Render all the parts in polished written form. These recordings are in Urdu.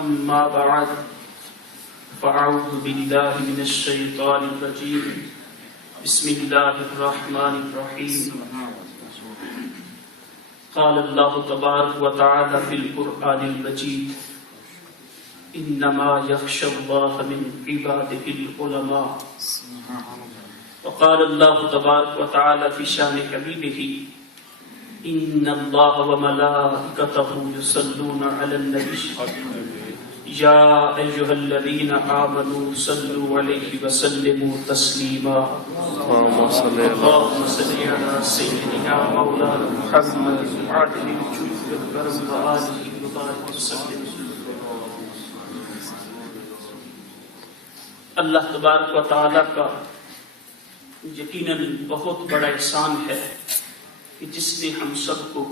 أما بعد فأعوذ بالله من الشيطان الرجيم بسم الله الرحمن الرحيم قال الله تبارك وتعالى في القرآن المجيد إنما يخشى الله من عباده العلماء وقال الله تبارك وتعالى في شأن حبيبه إن الله وملائكته يصلون على النبي يا أيها الذين آمنوا صلوا عليه وسلموا تسليما اللهم صل على سيدنا مولانا محمد وعلى الجود والكرم وآله وبارك وسلم. اللہ تبارک و تعالیٰ کا یقیناً بہت بڑا احسان ہے کہ جس نے ہم سب کو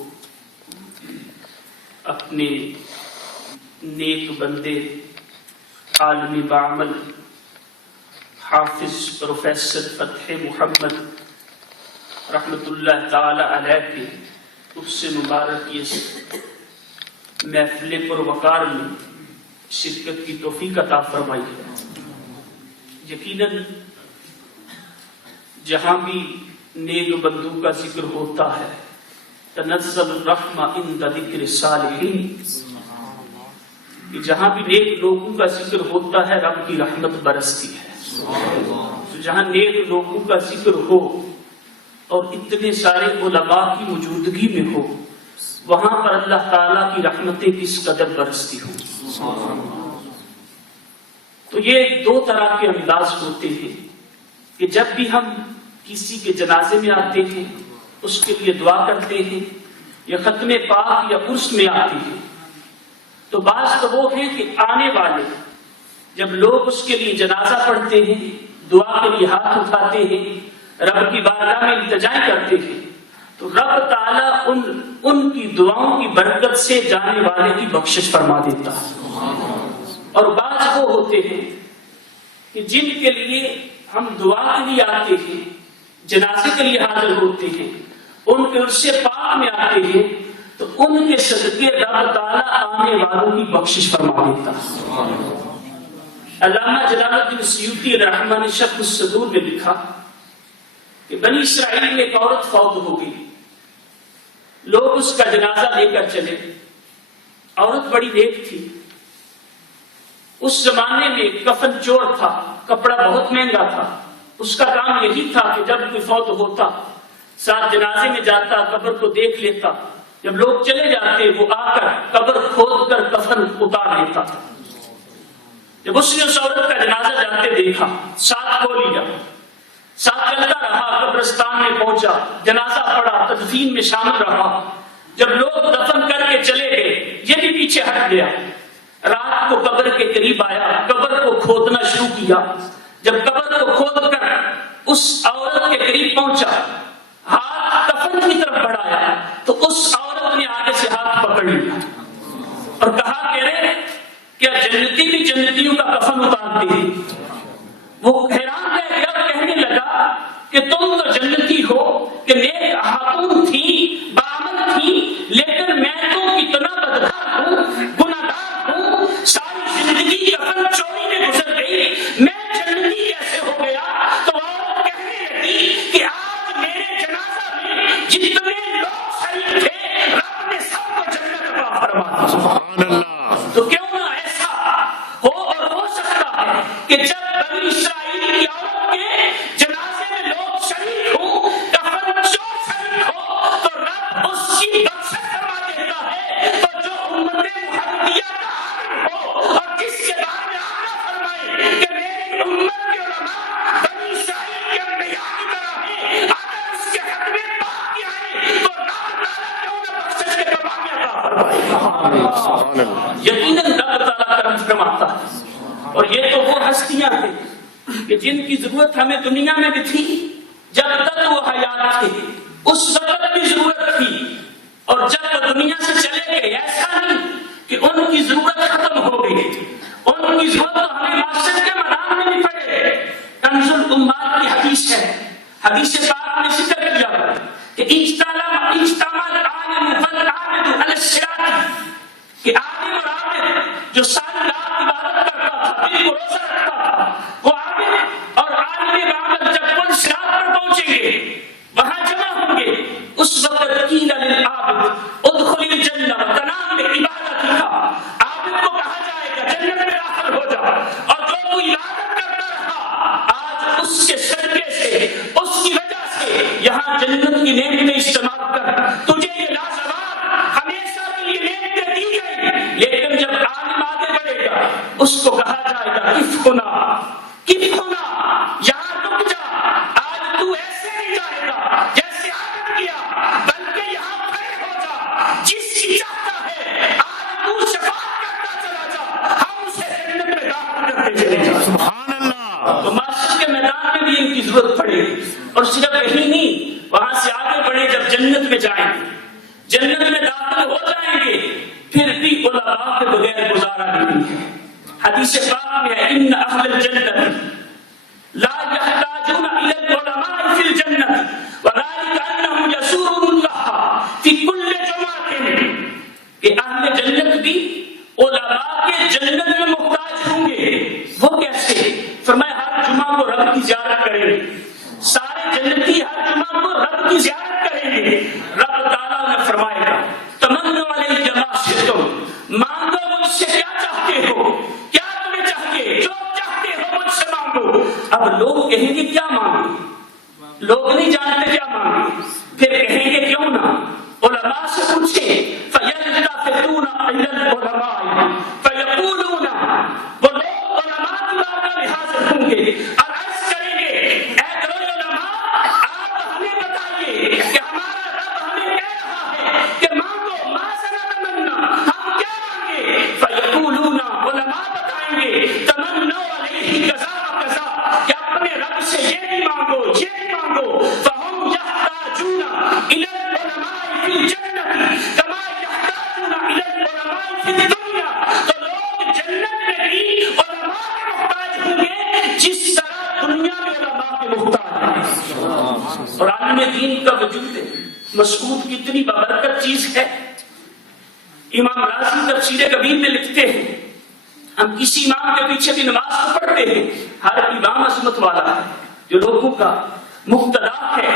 اپنے نیک بندے عالم بعمل حافظ پروفیسر فتح محمد رحمت اللہ تعالی علیہ کے اس سے مبارک یہ محفل پروقار میں شرکت کی توفیق عطا فرمائی ہے. یقیناً جہاں بھی نیک بندوں کا ذکر ہوتا ہے تنزل الرحمہ عند ذکر الصالحین، کہ جہاں بھی نیک لوگوں کا ذکر ہوتا ہے رب کی رحمت برستی ہے. تو جہاں نیک لوگوں کا ذکر ہو اور اتنے سارے علماء کی موجودگی میں ہو وہاں پر اللہ تعالیٰ کی رحمتیں کس قدر برستی ہوں. تو یہ دو طرح کے انداز ہوتے ہیں کہ جب بھی ہم کسی کے جنازے میں آتے ہیں اس کے لیے دعا کرتے ہیں یا ختم پاک یا عرس میں آتے ہیں تو بعض تو وہ ہیں کہ آنے والے جب لوگ اس کے لیے جنازہ پڑھتے ہیں دعا کے لیے ہاتھ اٹھاتے ہیں رب کی بارگاہ میں التجائیں کرتے ہیں تو رب تعالیٰ ان کی دعاؤں کی برکت سے جانے والے کی بخشش فرما دیتا ہے. اور بعض وہ ہوتے ہیں کہ جن کے لیے ہم دعا کے لیے آتے ہیں جنازے کے لیے حاضر ہوتے ہیں ان کے عرص پاک میں آتے ہیں تو ان کے صدقے رب تعالیٰ آنے والوں کی بخشش فرما دیتا ہے. علامہ جلال الدین سیوطی رحمہ نے شرح الصدور میں لکھا کہ بنی اسرائیل میں ایک عورت فوت ہو گئی. لوگ اس کا جنازہ لے کر چلے. عورت بڑی نیک تھی. اس زمانے میں کفن چور تھا، کپڑا بہت مہنگا تھا. اس کا کام یہی تھا کہ جب کوئی فوت ہوتا ساتھ جنازے میں جاتا قبر کو دیکھ لیتا، جب لوگ چلے جاتے وہ آ کر قبر کھود کر کفن اتار لیتا تھا. جب اس نے اس عورت کا جنازہ جاتے دیکھا ساتھ کو لیا، ساتھ چلتا رہا، قبرستان میں پہنچا، جنازہ پڑا، تدفین میں شامل رہا. جب لوگ دفن کر کے چلے گئے یہ بھی پیچھے ہٹ گیا. رات کو قبر کے قریب آیا، قبر کو کھودنا شروع کیا. جب قبر کو کھود کر اس عورت کے قریب پہنچا، ہاتھ کفن کی طرف بڑھایا تو اس عورت نے آگے سے ہاتھ پکڑ لیا اور کہا کہ رے کیا جنتی بھی جنتیوں کا کفن اتارتے ہیں؟ وہ حیران رہ گیا، کہنے لگا کہ تم تو جنتی ہو کہ نیک خاتون تھی، بعمل تھی، لیکن میں تو کتنا بدکار ہوں، گناہگار ہوں، ساری زندگی کفن چوری میں گزر گئی، میں جنتی کیسے ہو گیا؟ تو عورت کہنے لگی کہ آج میرے جنازہ میں جتنے لوگ شریک تھے رب نے سب کو جنت عطا فرما دی. سبحان اللہ. تو کیوں نہ ایسا ہو اور ہو سکتا ہے کہ جب بنی اسرائیل کی عورت کے جنازے میں لوگ شریک ہوں، کفن چور شریک ہو تو رب اس کی بخشش فرما دیتا ہے. تو جو امت محمدیہ کا عالم ہو اور جس کے بارے میں آنا فرمائے کہ میری امت کے علماء بنی اسرائیل کے انبیاء کی طرح ہیں، اگر اس کے حق میں پاک کیا ہے تو رب تعالیٰ کیوں نہ بخشش کے کبابیں عطا فرمائے. یقیناً رب تعالیٰ کرم فرماتا ہے. اور یہ تو وہ ہستیاں ہیں کہ جن کی ضرورت ہمیں دنیا میں بھی تھی جب تک وہ حیات تھے، اس وقت بھی ضرورت تھی، اور جب وہ دنیا سے چلے گئے ایسا نہیں کہ ان کی ضرورت ختم ہو گئی. ان کی ضرورت تو ہمیں معاشرے کے میدان میں بھی پڑے. کنز الامہات کی حدیث ہے، حدیث پاک نے ذکر کیا کہ اجتماع العالم والعابد علی الصراط، کہ عالم اور عابد جو سارے اس کو کہا جائے گا کف ہونا یہاں رک جا، آج تو ایسے نہیں جائے گا جیسے عادت کیا، بلکہ یہاں کھڑے ہو جا، جس کی چاہتا ہے آج تو شفاعت کرتا چلا جا، ہم اسے جنت میں داخل کرتے چلے جائیں۔ سبحان اللہ۔ تو معاشر کے میدان میں بھی ان کی ضرورت پڑے گی، اور صرف یہی نہیں، وہاں سے آگے بڑھے جب جنت میں جائیں گے، جنت میں داخل ہو جائیں گے، پھر بھی علماء کے بغیر گزارا نہیں ہے۔ حدیث پاک میں ہے ان اہل الجنت لا يحتاجون الى العلماء في الجنة وذلك انهم يزورون الله في كل جمعة، کہ اہل جنت بھی علماء کے جنت میں محتاج ہوں گے۔ وہ کیسے؟ فرمایا ہر جمعہ کو رب کی زیارت کریں گے، سارے جنتی ہر جمعہ کو رب کی زیارت کریں گے۔ رب تعالیٰ نے فرمائے گا تمنا علیہ ما شئتم، مانگو مجھ سے کیا چاہتے ہو، کیا تمہیں چاہیے، جو چاہتے ہو مجھ سے مانگو۔ اب لوگ کہیں گے کیا مانگے، لوگ نہیں جانتے کیا مانگے، پھر کہیں گے کیوں نہ علماء سے پوچھیں، فَيَلْتَفِتُونَ إِلَى الْعُلَمَاءِ فَيَقُولُونَ، وہ لوگ علماء کی بات کا لحاظ رکھیں گے اور عرض کریں گے اے گروہ علماء، آپ ہمیں بتائیے کہ ہمارا رب ہمیں کہہ رہا ہے کہ مانگو ما سنتمنا، ہم کیا مانگے؟ فَيَقُولُونَ، علماء بتائیں گے تمنوا علیہ کذا و کذا، کہ اپنے رب سے یہ بھی مانگو یہ بھی مانگو۔ فَهُمْ يَحْتَاجُونَ إِلَى الْعُلَمَاءِ فِي الْجَنَّةِ كَمَا يَحْتَاجُونَ إِلَى الْعُلَمَاءِ فِي الدُّنْيَا، تو لوگ جنت میں بھی علماء کے محتاج ہوں گے جس طرح دنیا میں علماء کے محتاج ہیں۔ اور عالم دین کا وجود ہے مسعود کتنی بابرکت چیز ہے۔ امام راضی تفسیر کبیر میں لکھتے ہیں ہم کسی امام کے پیچھے بھی نماز تو پڑھتے ہیں، ہر امام عظمت والا ہے جو لوگوں کا مقتدا ہے،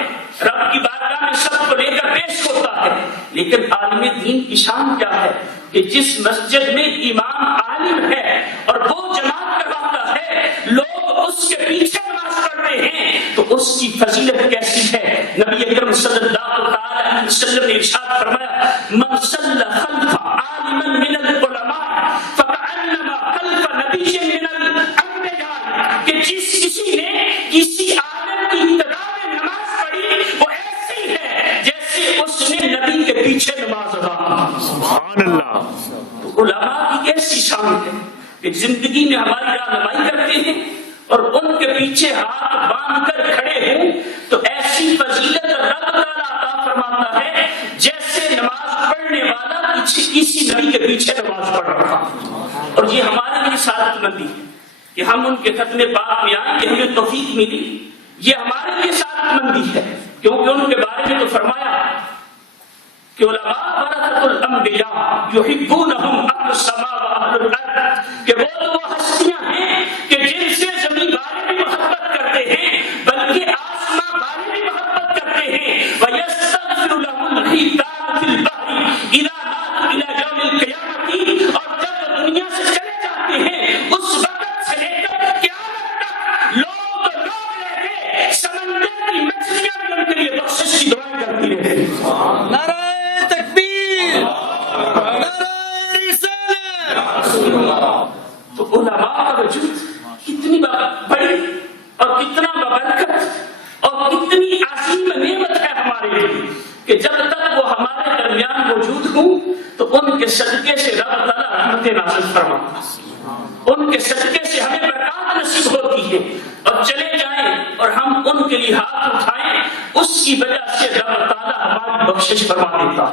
رب کی بارگاہ میں سب کو لے کر پیش ہوتا ہے، لیکن عالم دین کی شان کیا ہے کہ جس مسجد میں امام عالم ہے اور وہ جماعت کرواتا ہے، لوگ اس کے پیچھے نماز پڑھتے ہیں، تو اس کی فضیلت کیسی ہے۔ نبی اکرم صلی اللہ علیہ وسلم نے ارشاد فرمایا من صلی خلف عالما من العلماء فکأنما خلف نبی من الانبیاء، کہ جس کسی نے کسی عالم کی ابتدا میں نماز پڑھی وہ ایسی ہے جیسے اس نے نبی کے پیچھے نماز ادا کی۔ سبحان اللہ۔ تو علماء کی کیسی شان ہے کہ زندگی میں ہماری رہنمائی کرتے ہیں، اور ان کے پیچھے ہاتھ باندھ کر کھڑے ہوں تو ایسی فضیلت رب تعالیٰ عطا فرماتا ہے جیسے نماز پڑھنے والا کسی نبی کے پیچھے نماز پڑھ رہا تھا۔ اور یہ ہمارے لیے سعادت مندی ہے کہ ہم ان کے ختم پاک میں آئیں، یہ ہمیں توفیق ملی، یہ ہمارے لیے سعادت مندی ہے، کیونکہ ان کے بارے میں تو فرمایا کہ علماء ورثۃ الانبیاء یحبونہم اہل السماء واہل الارض، کہ وہ ہستیاں ہیں کہ جن سے زمین والے بھی محبت کرتے ہیں بلکہ آسمان والے بھی محبت کرتے ہیں۔ ویستغفر لهم الحیتان فی البحر اذا ماتوا الی یوم القیامۃ، اور جب دنیا سے چلے جاتے ہیں اس وقت سے لے کر قیامت تک لوگ تو لوگ رہتے، سمندر کی مچھلیاں بھی ان کے لیے بخشش کی دعائیں کرتی رہتی۔ تو علماء کا وجود کتنی بڑی اور کتنا بابرکت اور کتنی عظیم نعمت ہے ہمارے لیے کہ جب تک وہ ہمارے درمیان موجود ہوں تو ان کے صدقے سے رب تعالیٰ رحمتیں نازل فرماتا ہے، ان کے صدقے سے ہمیں برکات نصیب ہوتی ہے، اور چلے جائیں اور ہم ان کے لیے ہاتھ اٹھائیں اس کی وجہ سے رب تعالیٰ ہماری بخشش فرما دیتا ہے۔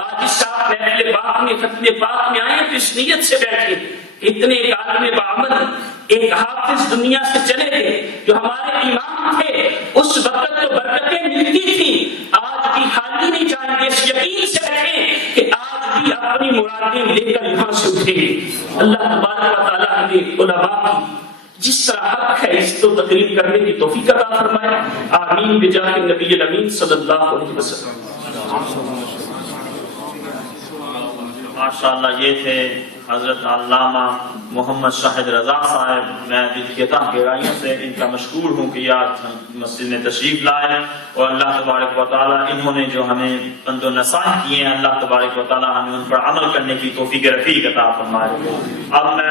آج اس آپ محفل پاک میں ختم پاک میں آئے تو اس نیت سے بیٹھے، اتنے ایک عالم بعمل ایک حافظ دنیا سے چلے گئے جو ہمارے امام تھے، اس وقت تو برکتیں ملتی تھی، آج بھی خالی نہیں جائیں گے، اس یقین سے بیٹھیں کہ آج بھی اپنی مرادیں لے کر یہاں سے اٹھیں گے۔ اللہ تبارک و تعالیٰ ہمیں علماء کی جس طرح حق ہے اس کو تقریر کرنے کی توفیق عطا فرمائے، آمین بجاہ نبی الامین صلی اللہ علیہ وسلم۔ ماشاءاللہ یہ تھے حضرت علامہ محمد شاہد رضا صاحب۔ میں دل کی تہ گہرائیوں سے ان کا مشکور ہوں کہ آج مسجد میں تشریف لائے، اور اللہ تبارک و تعالیٰ انہوں نے جو ہمیں پند و نصائح کیے ہیں، اللہ تبارک و تعالیٰ ہمیں ان پر عمل کرنے کی توفیق رفیق عطا فرمائے۔ اب میں